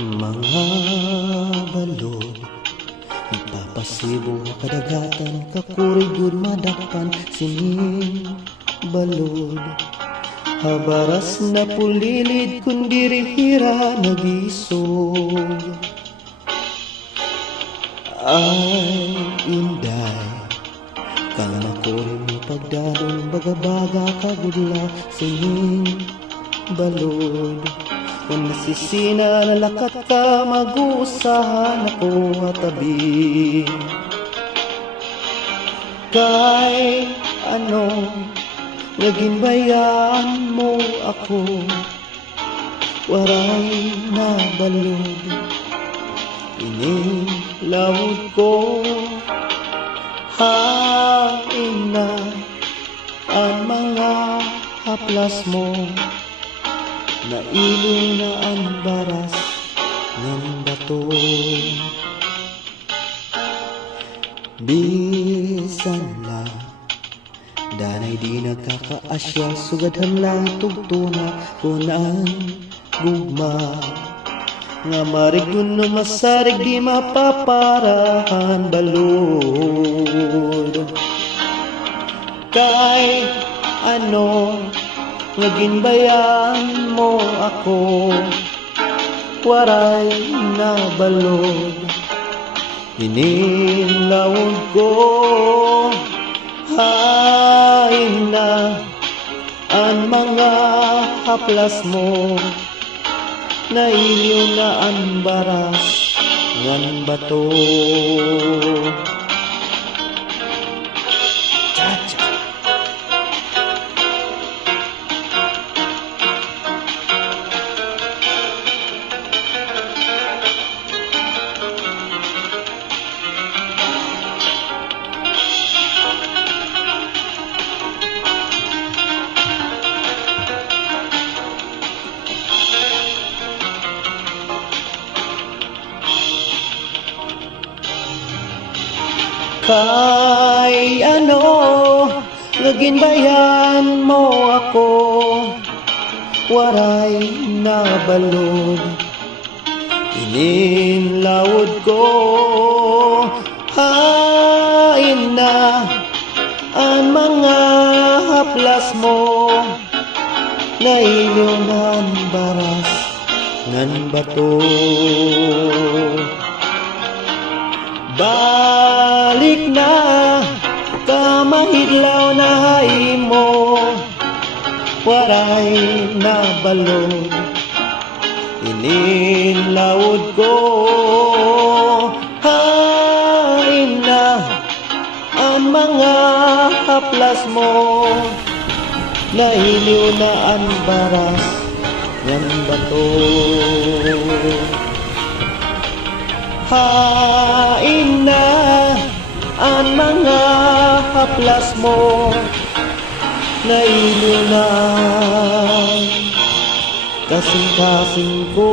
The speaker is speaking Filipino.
Mga balod nagpapasibo kadagatan kakurigod madakpan sining balod habaras na pulilid kundi rihira nagisog ay inday kang nakuri mo pagdadong bagabaga kagudla sining balod kung nasisina nalakat ka mag-uusahan ako atabi kay ano naging bayan mo ako waray na balod inilawod ko hain na ang mga haplas mo nailong na ang baras ng bato bisan la danay di nakakaasya sugadhan lang tugtuna kunang gugma nga marigun no masarig di mapaparahan balod kay ano naging bayan mo ako waray na balod inilawod ko hain na ang mga haplas mo nailiw na ang baras ngan bato cha-cha. Kay ano naging bayan mo ako waray na balod inilawod ko hain na ang mga haplas mo nailong ang baras ng bato balik na kamahidlaw na himo waray na balod inilawod ko hain na ang mga haplas mo nailiw na ang baras ng bato hain na ang mga haplas mo nailiw na kasing-kasing ko